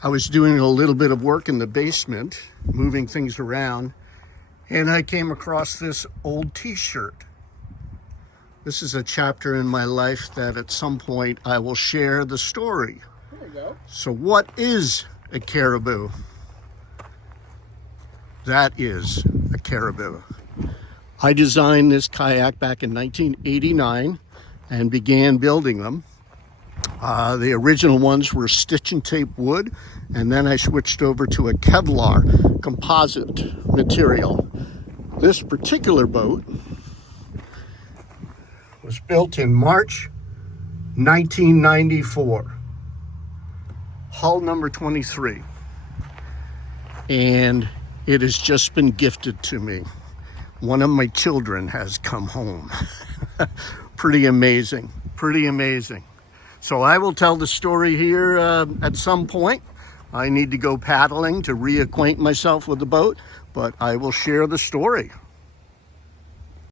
I was doing a little bit of work in the basement, moving things around, and I came across this old t-shirt. This is a chapter in my life that at some point I will share the story. There you go. So what is a caribou? That is a caribou. I designed this kayak back in 1989 and began building them. The original ones were stitch and tape wood, and then I switched over to a Kevlar composite material. This particular boat was built in March 1994, hull number 23, and it has just been gifted to me. One of my children has come home. Pretty amazing, pretty amazing. So I will tell the story here at some point. I need to go paddling to reacquaint myself with the boat, but I will share the story.